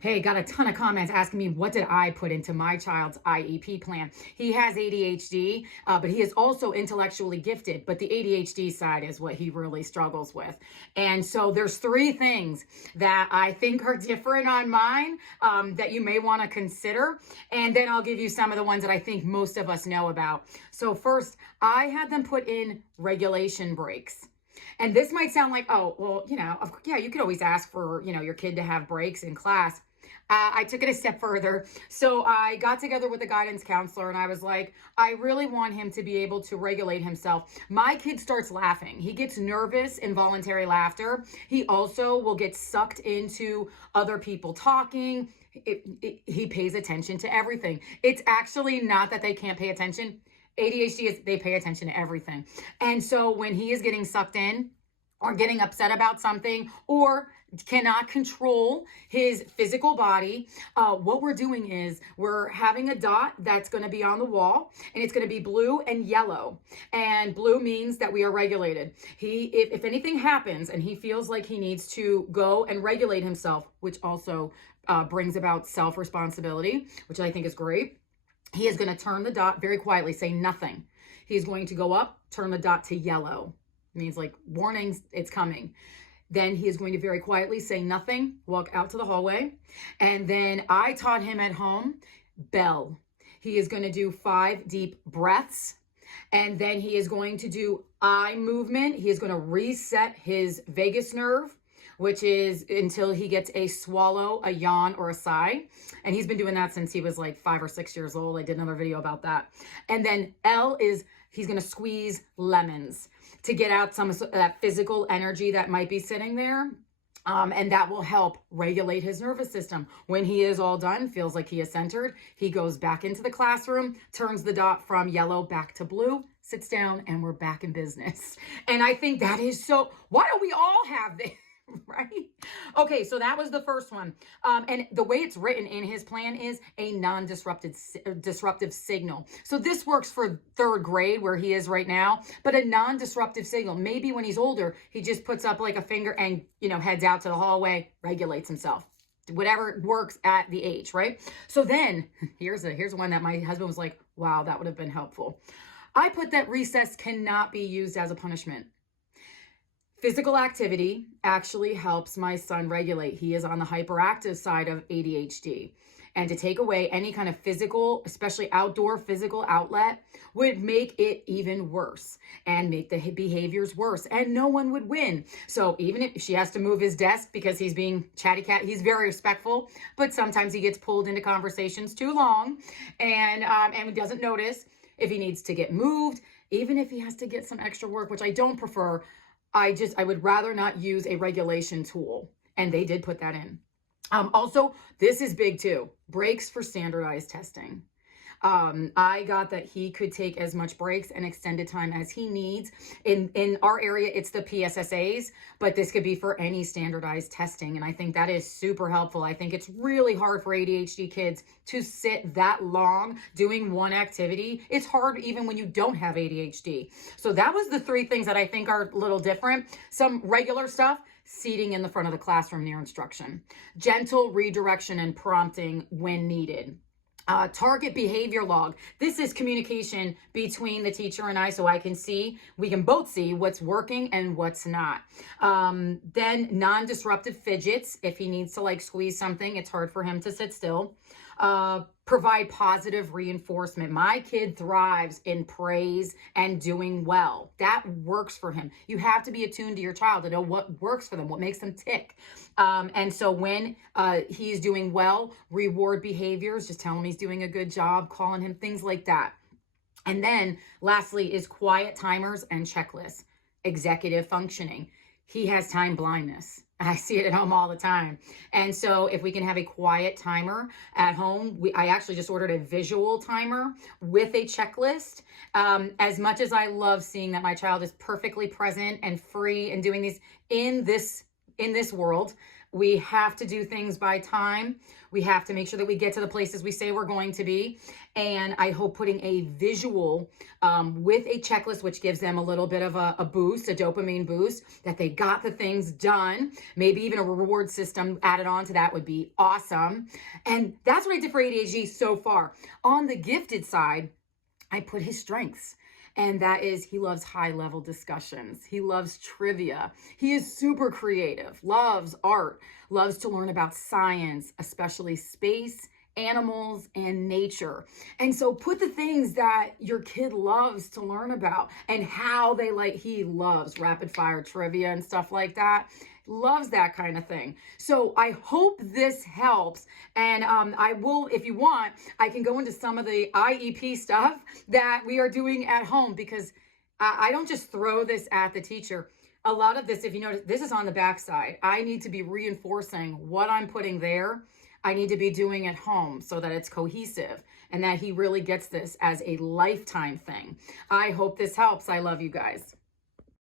Hey, got a ton of comments asking me what did I put into my child's IEP plan. He has ADHD, but he is also intellectually gifted, but the ADHD side is what he really struggles with. And so there's three things that I think are different on mine that you may want to consider. And then I'll give you some of the ones that I think most of us know about. So first, I had them put in regulation breaks. And this might sound like, oh, well, yeah, you could always ask for, your kid to have breaks in class. I took it a step further. So I got together with a guidance counselor and I was like, I really want him to be able to regulate himself. My kid starts laughing. He gets nervous, involuntary laughter. He also will get sucked into other people talking. He pays attention to everything. It's actually not that they can't pay attention. ADHD is they pay attention to everything. And so when he is getting sucked in or getting upset about something or cannot control his physical body, what we're doing is we're having a dot that's going to be on the wall, and it's going to be blue and yellow. And blue means that we are regulated. If anything happens and he feels like he needs to go and regulate himself, which also brings about self-responsibility, which I think is great. He is going to turn the dot very quietly, say nothing. He's going to go up, turn the dot to yellow. It means like warnings, it's coming. Then he is going to very quietly say nothing, walk out to the hallway. And then I taught him at home, bell. He is going to do 5 deep breaths. And then he is going to do eye movement. He is going to reset his vagus nerve, which is until he gets a swallow, a yawn, or a sigh. And he's been doing that since he was like 5 or 6 years old. I did another video about that. And then L is he's going to squeeze lemons to get out some of that physical energy that might be sitting there. And that will help regulate his nervous system. When he is all done, feels like he is centered, he goes back into the classroom, turns the dot from yellow back to blue, sits down, and we're back in business. And I think that is so, why don't we all have this? Right? Okay, so that was the first one. And the way it's written in his plan is a disruptive signal. So this works for 3rd grade where he is right now, but a non-disruptive signal. Maybe when he's older, he just puts up like a finger and, heads out to the hallway, regulates himself. Whatever works at the age, right? So then here's one that my husband was like, wow, that would have been helpful. I put that recess cannot be used as a punishment. Physical activity actually helps my son regulate. He is on the hyperactive side of ADHD. And to take away any kind of physical, especially outdoor physical outlet, would make it even worse and make the behaviors worse. And no one would win. So even if she has to move his desk because he's being chatty cat, he's very respectful, but sometimes he gets pulled into conversations too long and doesn't notice if he needs to get moved, even if he has to get some extra work, which I don't prefer. I would rather not use a regulation tool. And they did put that in. Also, this is big too. Breaks for standardized testing. I got that he could take as much breaks and extended time as he needs. In our area, it's the PSSAs, but this could be for any standardized testing. And I think that is super helpful. I think it's really hard for ADHD kids to sit that long doing one activity. It's hard even when you don't have ADHD. So that was the 3 things that I think are a little different. Some regular stuff. Seating in the front of the classroom near instruction. Gentle redirection and prompting when needed. Target behavior log. This is communication between the teacher and I, so we can both see what's working and what's not. Then non-disruptive fidgets. If he needs to like squeeze something, it's hard for him to sit still. Provide positive reinforcement. My kid thrives in praise and doing well. That works for him. You have to be attuned to your child to know what works for them, what makes them tick. And so when he's doing well, reward behaviors, just tell him he's doing a good job, calling him, things like that. And then lastly is quiet timers and checklists. Executive functioning. He has time blindness. I see it at home all the time. And so if we can have a quiet timer at home, I actually just ordered a visual timer with a checklist. As much as I love seeing that my child is perfectly present and free and doing these in this world, We have to do things by time. We have to make sure that we get to the places we say we're going to be. And I hope putting a visual with a checklist, which gives them a little bit of a boost, a dopamine boost, that they got the things done. Maybe even a reward system added on to that would be awesome. And that's what I did for ADHD so far. On the gifted side, I put his strengths. And that is, he loves high level discussions. He loves trivia. He is super creative, loves art, loves to learn about science, especially space, animals, and nature. And so put the things that your kid loves to learn about and how they like, he loves rapid fire trivia and stuff like that. Loves that kind of thing. So I hope this helps. And I will, if you want, I can go into some of the IEP stuff that we are doing at home, because I don't just throw this at the teacher. A lot of this, if you notice, this is on the backside. I need to be reinforcing what I'm putting there. I need to be doing at home so that it's cohesive and that he really gets this as a lifetime thing. I hope this helps. I love you guys.